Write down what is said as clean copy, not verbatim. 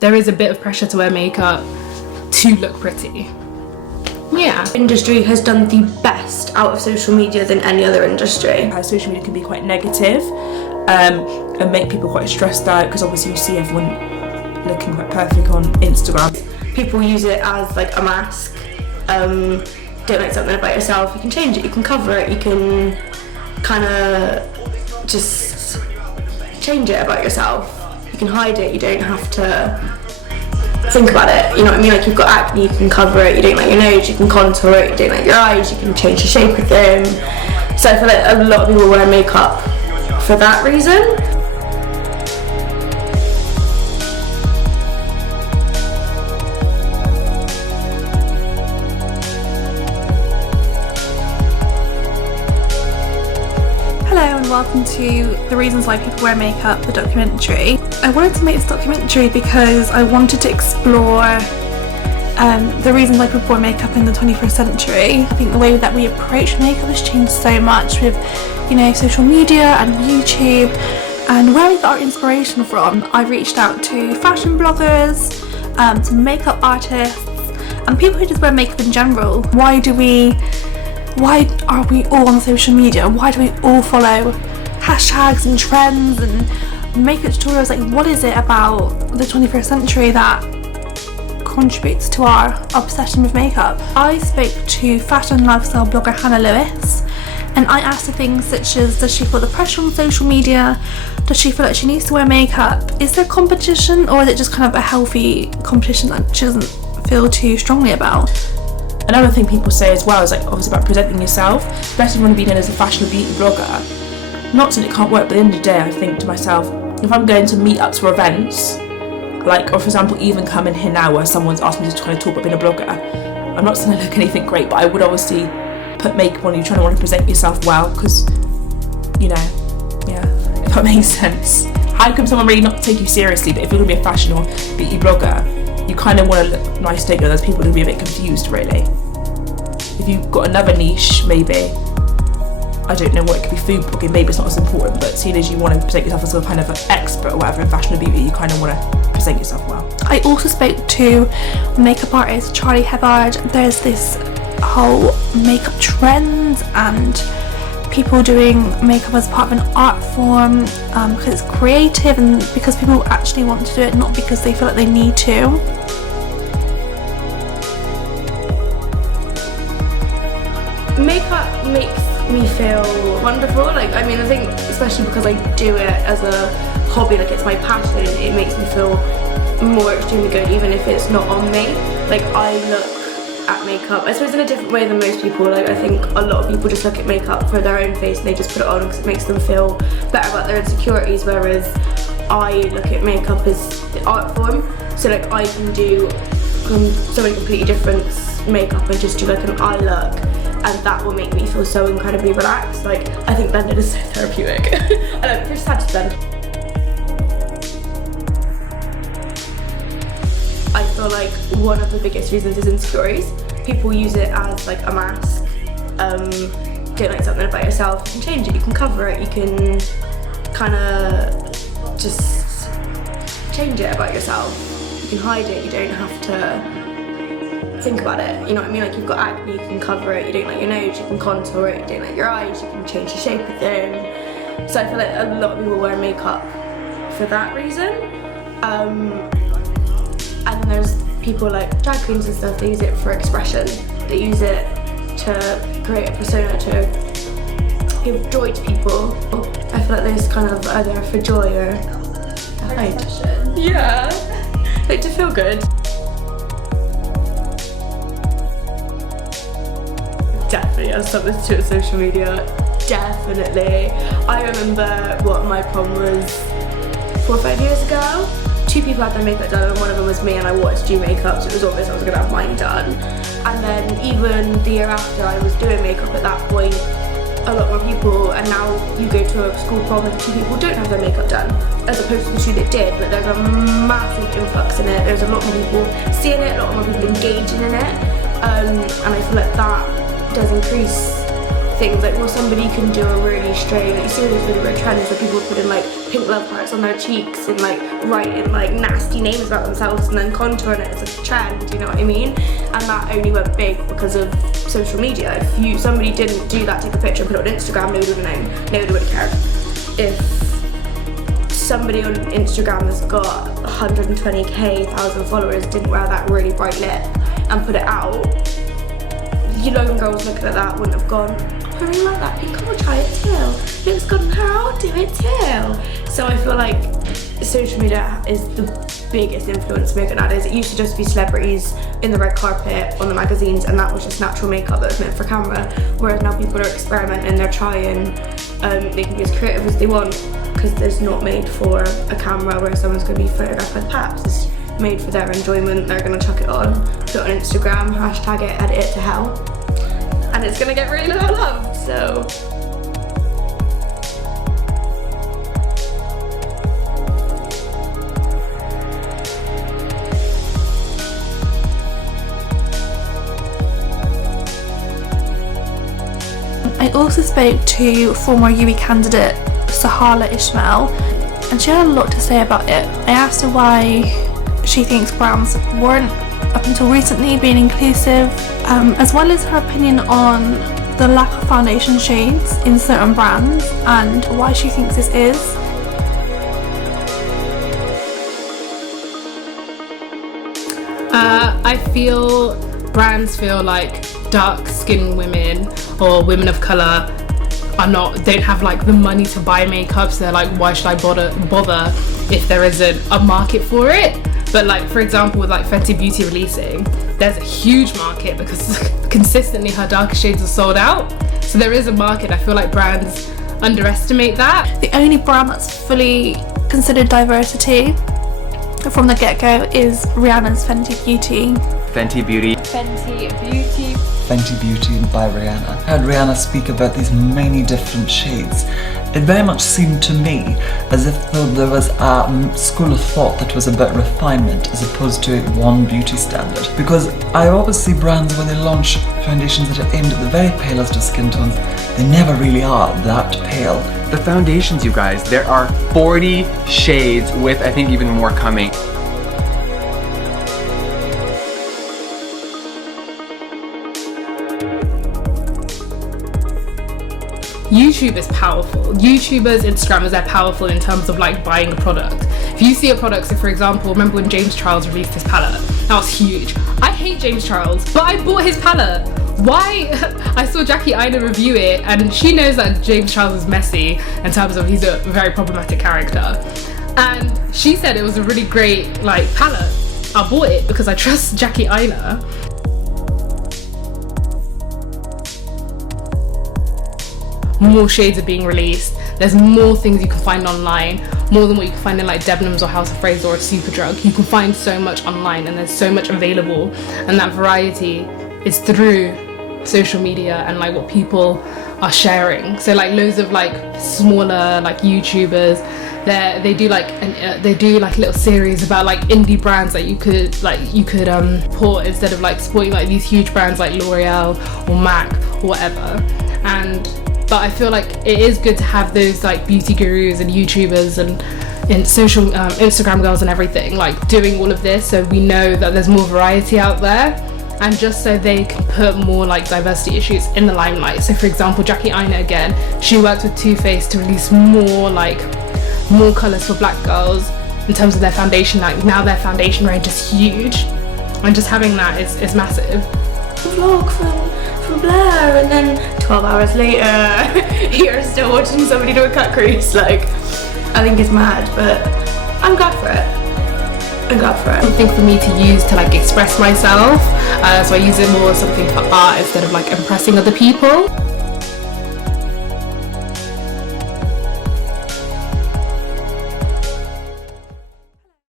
there is a bit of pressure to wear makeup to look pretty. Yeah. Industry has done the best out of social media than any other industry. How social media can be quite negative and make people quite stressed out, because obviously you see everyone looking quite perfect on Instagram. People use it as like a mask. Don't like something about yourself, you can change it, you can cover it, you can kind of just change it about yourself. You can hide it, you don't have to think about it, you know what I mean? Like, you've got acne, you can cover it. You don't like your nose, you can contour it. You don't like your eyes, you can change the shape of them. So I feel like a lot of people wear makeup for that reason. Hello and welcome to The Reasons Why People Wear Makeup, the documentary. I wanted to make this documentary because I wanted to explore the reasons why people wear makeup in the 21st century. I think the way that we approach makeup has changed so much with, social media and YouTube, and where we got our inspiration from. I reached out to fashion bloggers, to makeup artists, and people who just wear makeup in general. Why are we all on social media? Why do we all follow hashtags and trends and makeup tutorials? Like, what is it about the 21st century that contributes to our obsession with makeup? I spoke to fashion and lifestyle blogger Hannah Lewis, and I asked her things such as, does she feel the pressure on social media? Does she feel like she needs to wear makeup? Is there competition, or is it just kind of a healthy competition that she doesn't feel too strongly about? Another thing people say as well is like obviously about presenting yourself, especially when you're known as a fashion or beauty blogger. Not saying it can't work, but at the end of the day I think to myself, if I'm going to meetups or events, or for example even coming here now where someone's asked me to kind of talk about being a blogger, I'm not saying I look anything great, but I would obviously put makeup on you, trying to want to present yourself well, because if that makes sense. How can someone really not take you seriously? But if you're going to be a fashion or beauty blogger, you kind of want to look nice, don't you? There's people who be a bit confused, really. If you've got another niche, maybe, I don't know what, it could be food blogging, maybe it's not as important, but seeing as you want to present yourself as a kind of an expert or whatever in fashion or beauty, you kind of want to present yourself well. I also spoke to makeup artist Charlie Hebbard. There's this whole makeup trend and people doing makeup as part of an art form because it's creative and because people actually want to do it, not because they feel like they need to. Makeup makes me feel wonderful. I think especially because I do it as a hobby, it's my passion, it makes me feel more extremely good even if it's not on me. I look at makeup, I suppose, in a different way than most people. I think a lot of people just look at makeup for their own face and they just put it on because it makes them feel better about their insecurities, whereas I look at makeup as the art form. So I can do something completely different makeup and just do an eye look, and that will make me feel so incredibly relaxed. I think blending is so therapeutic. I know, pretty sad to blend. I feel like one of the biggest reasons is insecurities. People use it as a mask. Don't like something about yourself, you can change it, you can cover it, you can kind of just change it about yourself. You can hide it, you don't have to think about it, you know what I mean? You've got acne, you can cover it. You don't like your nose, you can contour it. You don't like your eyes, you can change the shape of them. So I feel like a lot of people wear makeup for that reason. And then there's people like drag queens and stuff, they use it for expression. They use it to create a persona, to give joy to people. I feel like those kind of are there for joy or hide. Yeah, to feel good. Definitely has something to do with social media, definitely. I remember what my prom was 4 or 5 years ago. 2 people had their makeup done and one of them was me, and I wanted to do makeup, so it was obvious I was going to have mine done. And then even the year after I was doing makeup at that point, a lot more people, and now you go to a school prom and 2 people don't have their makeup done, as opposed to the 2 that did. But there's a massive influx in it, there's a lot more people seeing it, a lot more people engaging in it, and I feel like that does increase things. Somebody can do a really straight, you see those really weird trends where people put in pink love hearts on their cheeks and like writing like nasty names about themselves and then contouring it as a trend, you know what I mean? And that only went big because of social media. If somebody didn't do that, take a picture and put it on Instagram, nobody would have known, nobody would have cared. If somebody on Instagram that's got 120,000 followers didn't wear that really bright lip and put it out, you Logan girls looking at that wouldn't have gone, I really like that pink, I'll try it too. Looks good on her, I'll do it too. So I feel like social media is the biggest influence makeup nowadays. It used to just be celebrities in the red carpet, on the magazines, and that was just natural makeup that was meant for camera. Whereas now people are experimenting, they're trying, they can be as creative as they want because it's not made for a camera where someone's going to be photographed with paps. It's made for their enjoyment. They're going to chuck it on, put it on Instagram, hashtag it, edit it to hell, and it's going to get really loved. So I also spoke to former UE candidate Sahala Ismail, and she had a lot to say about it. I asked her why she thinks brands weren't, up until recently, being inclusive, as well as her opinion on the lack of foundation shades in certain brands and why she thinks this is. I feel brands feel like dark-skinned women or women of colour don't have like the money to buy makeup, so they're like, why should I bother if there isn't a market for it? But like, for example, with like Fenty Beauty releasing, there's a huge market because consistently her darker shades are sold out, so there is a market. I feel like brands underestimate that. The only brand that's fully considered diversity from the get-go is Rihanna's Fenty Beauty. Fenty Beauty. Fenty Beauty by Rihanna. I heard Rihanna speak about these many different shades. It very much seemed to me as if though there was a school of thought that was about refinement as opposed to one beauty standard. Because I always see brands when they launch foundations that are aimed at the very palest of skin tones, they never really are that pale. The foundations, you guys, there are 40 shades with I think even more coming. YouTube is powerful. YouTubers, Instagrammers, they're powerful in terms of like buying a product. If you see a product, so for example, remember when James Charles released his palette? That was huge. I hate James Charles, but I bought his palette. Why? I saw Jackie Aina review it, and she knows that James Charles is messy in terms of he's a very problematic character. And she said it was a really great like palette. I bought it because I trust Jackie Aina. More shades are being released. There's more things you can find online, more than what you can find in like Debenhams or House of Fraser or Superdrug. You can find so much online and there's so much available, and that variety is through social media and like what people are sharing. So like loads of like smaller like YouTubers, they do like little series about like indie brands that you could support instead of like supporting like these huge brands like L'Oreal or MAC or whatever. But I feel like it is good to have those like beauty gurus and YouTubers and in social Instagram girls and everything like doing all of this, so we know that there's more variety out there, and just so they can put more like diversity issues in the limelight. So for example, Jackie Aina again, she worked with Too Faced to release more colours for black girls in terms of their foundation. Like now their foundation range is huge, and just having that is massive. Vlog from Blair, and then 12 hours later you're still watching somebody do a cut crease. Like, I think it's mad, but I'm glad for it. Something for me to use to like express myself, so I use it more as something for art instead of like impressing other people.